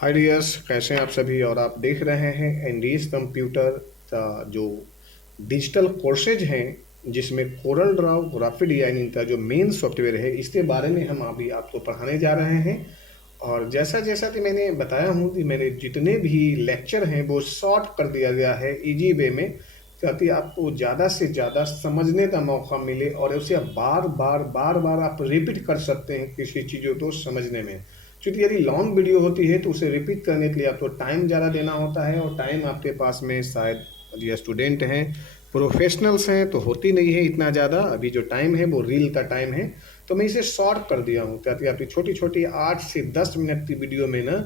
हाय dears, कैसे हैं आप सभी। और आप देख रहे हैं एनडीएस कंप्यूटर का जो डिजिटल कोर्सेज हैं, जिसमें कोरल ड्रॉ ग्राफिक डिजाइनिंग का जो मेन सॉफ्टवेयर है, इसके बारे में हम अभी आपको पढ़ाने जा रहे हैं। और जैसा जैसा कि मैंने बताया हूँ कि मेरे जितने भी लेक्चर हैं वो शॉर्ट कर दिया गया है इजी वे में, ताकि आपको ज़्यादा से ज़्यादा समझने का मौका मिले और उसे आप बार बार आप रिपीट कर सकते हैं किसी चीज़ों को समझने में। क्योंकि यदि लॉन्ग वीडियो होती है तो उसे रिपीट करने के लिए आपको टाइम ज़्यादा देना होता है, और टाइम आपके पास में शायद ये स्टूडेंट हैं, प्रोफेशनल्स हैं, तो होती नहीं है इतना ज़्यादा। अभी जो टाइम है वो रील का टाइम है, तो मैं इसे शॉर्ट कर दिया हूँ ताकि आपकी छोटी छोटी 8 से 10 मिनट की वीडियो में ना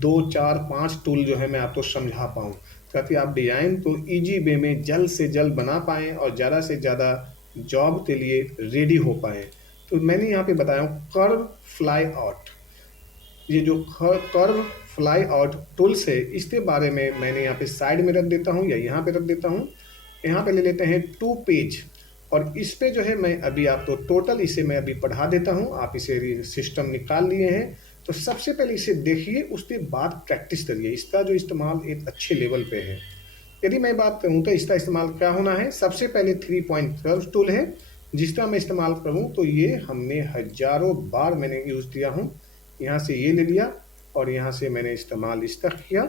2 4 5 टूल जो है मैं आपको समझा पाऊँ, ताकि आप डिज़ाइन को ईजी वे में जल्द से जल्द बना पाएँ और ज़्यादा से ज़्यादा जॉब के लिए रेडी हो पाएँ। तो मैंने यहाँ पे बताया हूँ कर्व फ्लाई आउट। ये जो कर्व फ्लाई आउट टूल्स है, इसके बारे में मैंने यहाँ पे साइड में रख देता हूँ या यहाँ पे रख देता हूँ। यहाँ पे ले लेते हैं 2 पेज, और इस पे जो है मैं अभी आपको टोटल इसे मैं अभी पढ़ा देता हूँ। आप इसे सिस्टम निकाल लिए हैं तो सबसे पहले इसे देखिए, उसके बाद प्रैक्टिस करिए। इसका जो इस्तेमाल एक अच्छे लेवल पे है। यदि मैं बात करूँ तो इसका इस्तेमाल क्या होना है, सबसे पहले 3 पॉइंट टूल है जिसका मैं इस्तेमाल करूँ तो ये हमने हजारों बार मैंने यूज़ किया हूँ। यहाँ से ये ले लिया और यहाँ से मैंने इस्तेमाल इसका किया,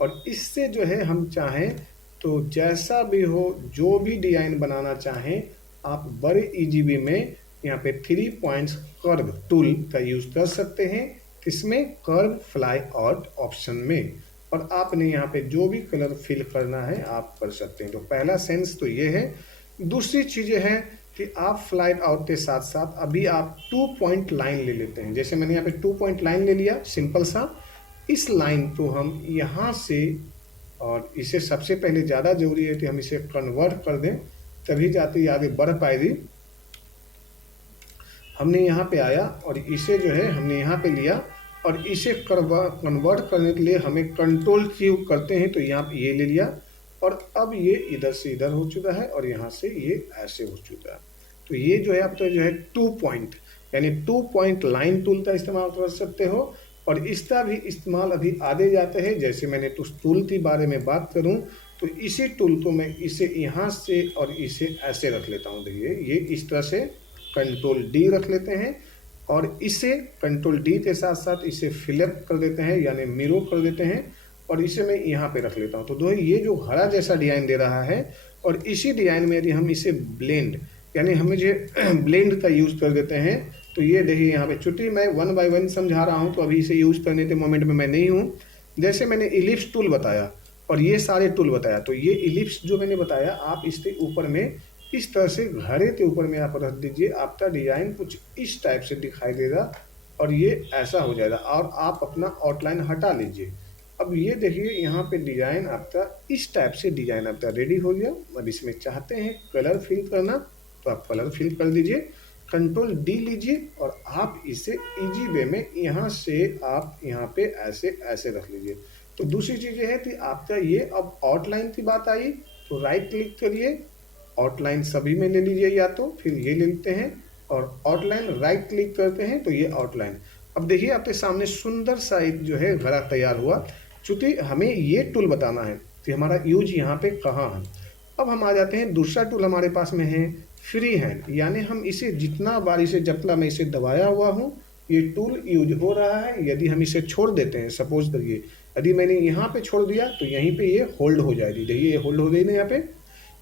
और इससे जो है हम चाहें तो जैसा भी हो, जो भी डिज़ाइन बनाना चाहें, आप बड़े ईजीबी में यहाँ पे 3 पॉइंट्स कर्व टूल का यूज़ कर सकते हैं। किसमें? कर्व फ्लाई आउट ऑप्शन में। और आपने यहाँ पे जो भी कलर फिल करना है आप कर सकते हैं। तो पहला सेंस तो ये है। दूसरी चीज़ें हैं कि आप फ्लाइट आउट के साथ साथ अभी आप 2 पॉइंट लाइन ले लेते हैं। जैसे मैंने यहाँ पे 2 पॉइंट लाइन ले लिया, सिंपल सा। इस लाइन को हम यहाँ से, और इसे सबसे पहले ज़्यादा जरूरी है कि हम इसे कन्वर्ट कर दें, तभी जाते ही आगे बढ़ पाएगी। हमने यहाँ पे आया और इसे जो है हमने यहाँ पे लिया, और इसे कन्वर्ट करने के लिए हमें कंट्रोल क्यू करते हैं, तो यहाँ ये ले लिया, और अब ये इधर से इधर हो चुका है और यहाँ से ये ऐसे हो चुका है। तो ये जो है आपका जो है 2 पॉइंट, यानी 2 पॉइंट लाइन टूल का इस्तेमाल कर सकते हो। और इसका भी इस्तेमाल अभी आगे जाते हैं। जैसे मैंने उस टूल के बारे में बात करूं तो इसी टूल को मैं इसे यहाँ से और इसे ऐसे रख लेता हूँ। देखिए ये इस तरह से कंट्रोल डी रख लेते हैं, और इसे कंट्रोल डी के साथ साथ इसे फिलअप कर देते हैं, यानी मिरो कर देते हैं, और इसे मैं यहाँ पे रख लेता हूँ। तो दो ये जो हरा जैसा डिजाइन दे रहा है, और इसी डिजाइन में यदि हम इसे ब्लेंड, यानी हम जो ब्लेंड का यूज कर देते हैं, तो ये देखिए यहाँ पे, चूंकि मैं 1 बाय 1 समझा रहा हूँ तो अभी इसे यूज करने के मोमेंट में मैं नहीं हूँ। जैसे मैंने इलिप्स टूल बताया और ये सारे टूल बताया, तो ये इलिप्स जो मैंने बताया, आप इसके ऊपर में इस तरह से घड़े के ऊपर में आप रख दीजिए, आपका डिजाइन कुछ इस टाइप से दिखाई देगा, और ये ऐसा हो जाएगा, और आप अपना आउटलाइन हटा लीजिए। अब ये देखिए यहाँ पे डिजाइन आपका इस टाइप से डिजाइन आपका रेडी हो गया। अब इसमें चाहते हैं कलर फिल करना तो आप कलर फिल कर दीजिए, कंट्रोल डी लीजिए, और आप इसे इजी वे में यहाँ से आप यहाँ पे ऐसे ऐसे रख लीजिए। तो दूसरी चीज़ ये है कि आपका ये अब आउटलाइन की बात आई, तो राइट क्लिक करिए, आउटलाइन सभी में ले लीजिए, या तो फिर ये ले लेते हैं और आउटलाइन राइट क्लिक करते हैं तो ये आउटलाइन। अब देखिए आपके सामने सुंदर सा एक जो है घड़ा तैयार हुआ। चूंकि हमें ये टूल बताना है कि हमारा यूज यहाँ पे कहाँ है। अब हम आ जाते हैं, दूसरा टूल हमारे पास में है फ्री हैंड, यानी हम इसे जितना बार इसे जपला में इसे दबाया हुआ हूँ ये टूल यूज हो रहा है। यदि हम इसे छोड़ देते हैं, सपोज करिए यदि मैंने यहाँ पे छोड़ दिया तो यहीं पे ये होल्ड हो जाएगी। देखिए ये होल्ड हो गई ना यहाँ पे।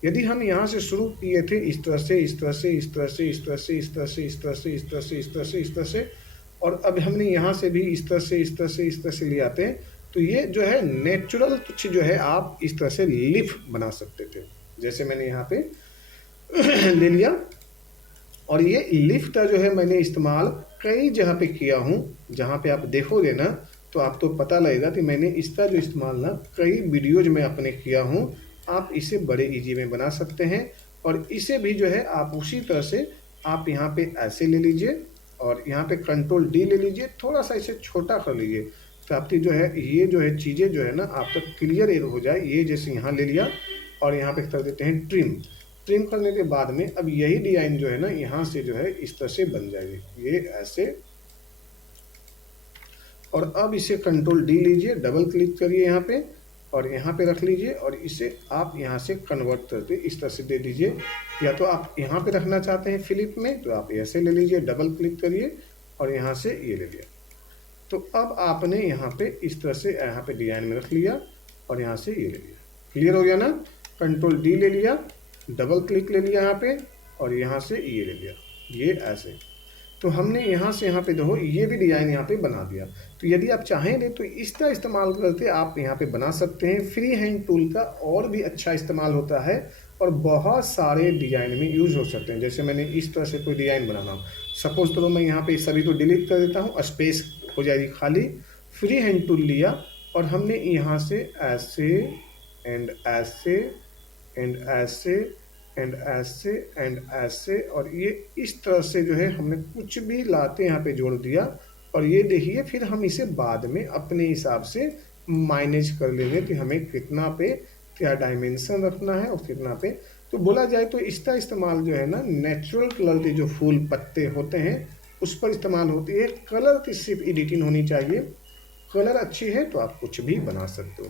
यदि हम यहाँ से शुरू किए थे इस तरह से इस तरह से इस तरह से इस तरह से इस तरह से इस तरह से इस तरह से इस तरह से इस तरह से, और अब हमने यहाँ से भी इस तरह से इस तरह से इस तरह से ले आते हैं, तो ये जो है नेचुरल कुछ जो है आप इस तरह से लीफ बना सकते थे। जैसे मैंने यहाँ पे ले लिया, और ये लीफ का जो है मैंने इस्तेमाल कई जगह पे किया हूँ। जहाँ पे आप देखोगे ना तो आपको पता लगेगा कि मैंने इसका जो इस्तेमाल ना कई वीडियोज में अपने किया हूँ। आप इसे बड़े इजी में बना सकते हैं, और इसे भी जो है आप उसी तरह से आप यहाँ पे ऐसे ले लीजिए, और यहाँ पे कंट्रोल डी ले लीजिए, थोड़ा सा इसे छोटा कर लीजिए, तो आपकी जो है ये जो है चीज़ें जो है ना आप तक क्लियर हो जाए। ये जैसे यहाँ ले लिया और यहाँ पे कर देते हैं ट्रिम। ट्रिम करने के बाद में अब यही डिजाइन जो है ना यहाँ से जो है इस तरह से बन जाएगी, ये ऐसे। और अब इसे कंट्रोल डी लीजिए, डबल क्लिक करिए यहाँ पे और यहाँ पे रख लीजिए और इसे आप यहाँ से कन्वर्ट करके इस तरह से दे दीजिए। या तो आप यहाँ पे रखना चाहते हैं फ्लिप में तो आप ऐसे ले लीजिए, डबल क्लिक करिए और यहाँ से ये ले लिया। तो अब आपने यहाँ पे इस तरह से यहाँ पे डिजाइन में रख लिया और यहाँ से ये ले लिया। क्लियर हो गया ना? कंट्रोल डी ले लिया, डबल क्लिक ले लिया यहाँ पे और यहाँ से ये ले लिया, ये ऐसे। तो हमने यहाँ से यहाँ पे देखो ये भी डिज़ाइन यहाँ पे बना दिया। तो यदि आप चाहेंगे तो इसका इस्तेमाल करके आप यहाँ पे बना सकते हैं। फ्री हैंड टूल का और भी अच्छा इस्तेमाल होता है और बहुत सारे डिज़ाइन में यूज़ हो सकते हैं। जैसे मैंने इस तरह से कोई डिज़ाइन बनाना हो, सपोज करो मैं यहाँ पे सभी को डिलीट कर देता हूँ, स्पेस हो जाएगी खाली। फ्री हैंड टूल लिया और हमने यहाँ से ऐसे एंड ऐसे एंड ऐसे एंड ऐसे एंड ऐसे और ये इस तरह से जो है हमने कुछ भी लाते यहाँ पे जोड़ दिया। और ये देखिए फिर हम इसे बाद में अपने हिसाब से मैनेज कर लेंगे कि हमें कितना पे क्या डायमेंशन रखना है और कितना पे। तो बोला जाए तो इसका इस्तेमाल जो है ना नेचुरल कलर के जो फूल पत्ते होते हैं उस पर इस्तेमाल होती है। कलर की सिर्फ एडिटिंग होनी चाहिए, कलर अच्छी है तो आप कुछ भी बना सकते हो।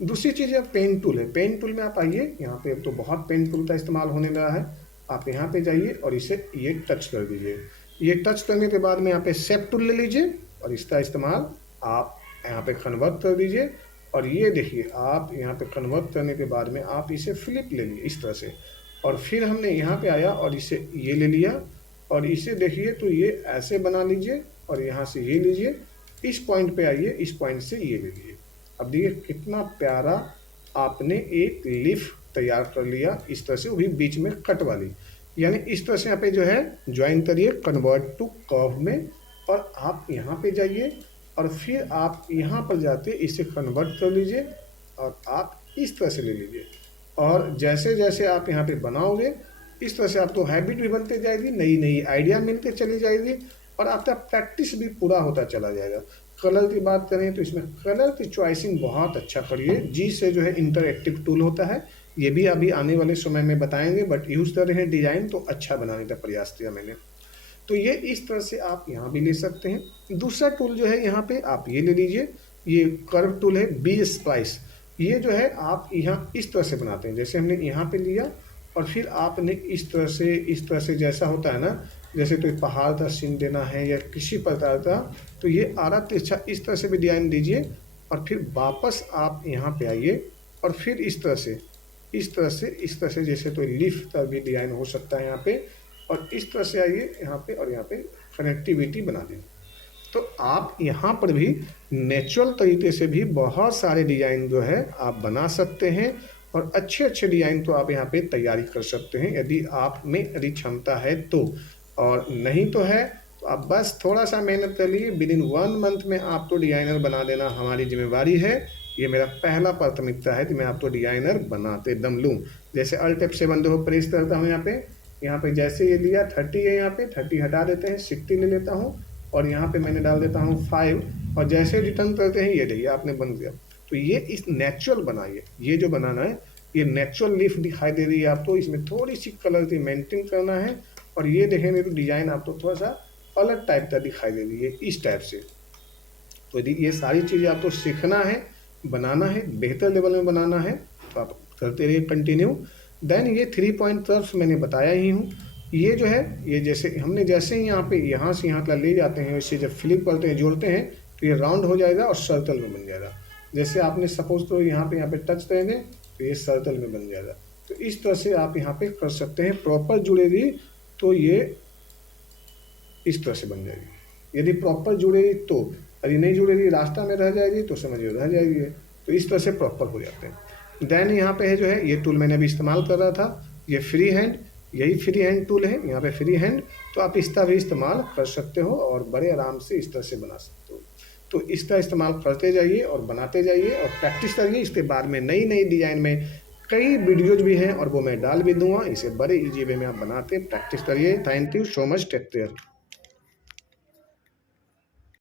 दूसरी चीज़ है पेन टूल है। पेन टूल में आप आइए, यहाँ पे तो बहुत पेन टूल का इस्तेमाल होने लगा है। आप यहाँ पे जाइए और इसे ये टच कर दीजिए। ये टच करने के बाद में यहाँ पे शेप टूल ले लीजिए और इसका इस्तेमाल आप यहाँ पे कन्वर्ट कर दीजिए। और ये देखिए आप यहाँ पे कन्वर्ट करने के बाद में आप इसे फ्लिप ले लिए इस तरह से। और फिर हमने यहाँ पे आया और इसे ये ले लिया और इसे देखिए तो ये ऐसे बना लीजिए और यहाँ से ये लीजिए, इस पॉइंट पे आइए, इस पॉइंट से ये ले लीजिए। अब देखिए कितना प्यारा आपने एक लीफ तैयार कर लिया इस तरह से, वो भी बीच में कट वाली। यानी इस तरह से यहाँ पे जो है ज्वाइन करिए कन्वर्ट टू कर्व में और आप यहाँ पे जाइए और फिर आप यहाँ पर जाते इसे कन्वर्ट कर लीजिए और आप इस तरह से ले लीजिए। और जैसे जैसे आप यहाँ पे बनाओगे इस तरह से आपको हैबिट भी बनते जाएगी, नई नई आइडिया मिलते चली जाएगी और आपका प्रैक्टिस भी पूरा होता चला जाएगा। कलर की बात करें तो इसमें कलर की चॉइसिंग बहुत अच्छा करिए। जी से जो है इंटरएक्टिव टूल होता है, ये भी अभी आने वाले समय में बताएंगे, बट यूज़ कर रहे हैं डिज़ाइन तो अच्छा बनाने का प्रयास किया मैंने। तो ये इस तरह से आप यहाँ भी ले सकते हैं। दूसरा टूल जो है यहाँ पे आप ये ले लीजिए, ये कर्व टूल है बी स्प्लाइस। ये जो है आप यहाँ इस तरह से बनाते हैं, जैसे हमने यहाँ पे लिया और फिर आपने इस तरह से जैसा होता है ना, जैसे कोई पहाड़ का सीन देना है या किसी प्रकार का, तो ये आरा तिरछा इस तरह से भी डिज़ाइन दीजिए और फिर वापस आप यहाँ पे आइए और फिर इस तरह से जैसे तो लीफ का भी डिज़ाइन हो सकता है यहाँ पे, और इस तरह से आइए यहाँ पे और यहाँ पे कनेक्टिविटी बना दें। तो आप यहाँ पर भी नेचुरल तरीके से भी बहुत सारे डिज़ाइन जो है आप बना सकते हैं और अच्छे अच्छे डिज़ाइन तो आप यहाँ पे तैयारी कर सकते हैं यदि आप में यदि क्षमता है तो। और नहीं तो है तो आप बस थोड़ा सा मेहनत कर लीजिए, विदिन 1 मंथ में आपको डिज़ाइनर बना देना हमारी जिम्मेवारी है। ये मेरा पहला प्राथमिकता है कि मैं आपको डिज़ाइनर बनाते दम लूँ। जैसे अल्ट F7 देखो प्रेस करता हूँ यहाँ पे जैसे ये लिया 30 है, यहाँ पे 30 हटा देते हैं, 60 ले लेता हूँ और यहाँ पे मैंने डाल देता हूँ 5 और जैसे रिटर्न करते हैं ये देखिए आपने बन गया। तो ये इस नेचुरल बनाइए, ये जो बनाना है ये नेचुरल लीफ दिखाई दे रही है आपको, इसमें थोड़ी सी कलर की मेंटेन करना है और ये देखेंगे तो डिज़ाइन आपको थोड़ा सा अलग टाइप का दिखाई दे रही है इस टाइप से। तो यदि ये सारी चीज़ें आपको सीखना है, बनाना है, बेहतर लेवल में बनाना है तो आप करते रहिए कंटिन्यू। देन ये 3 पॉइंट कर्व्स मैंने बताया ही हूँ। ये जो है ये जैसे ही यहाँ पे यहाँ से यहाँ तक ले जाते हैं, इससे जब फ्लिप करते हैं जोड़ते हैं तो ये राउंड हो जाएगा और सर्कल में बन जाएगा। जैसे आपने सपोज तो यहाँ पे टच करेंगे तो ये सर्कल में बन जाएगा। तो इस तरह से आप यहाँ पे कर सकते हैं। प्रॉपर जुड़ेगी तो ये इस तरह से बन जाएगी, यदि प्रॉपर जुड़ेगी तो, यदि नहीं जुड़ेगी रास्ता में रह जाएगी तो समझिए रह जाएगी। तो इस तरह से प्रॉपर हो जाते हैं। देन यहाँ पे है जो है ये टूल मैंने अभी इस्तेमाल कर रहा था, ये फ्री हैंड, यही फ्री हैंड टूल है यहाँ पे फ्री हैंड, तो आप इसका भी इस्तेमाल कर सकते हो और बड़े आराम से इस तरह से बना सकते हो। तो इसका इस्तेमाल करते जाइए और बनाते जाइए और प्रैक्टिस करिए। इसके बाद में नई नई डिज़ाइन में कई वीडियोज भी हैं और वो मैं डाल भी दूंगा, इसे बड़े ईजी वे में आप बनाते प्रैक्टिस करिए। Thank you so much, take care.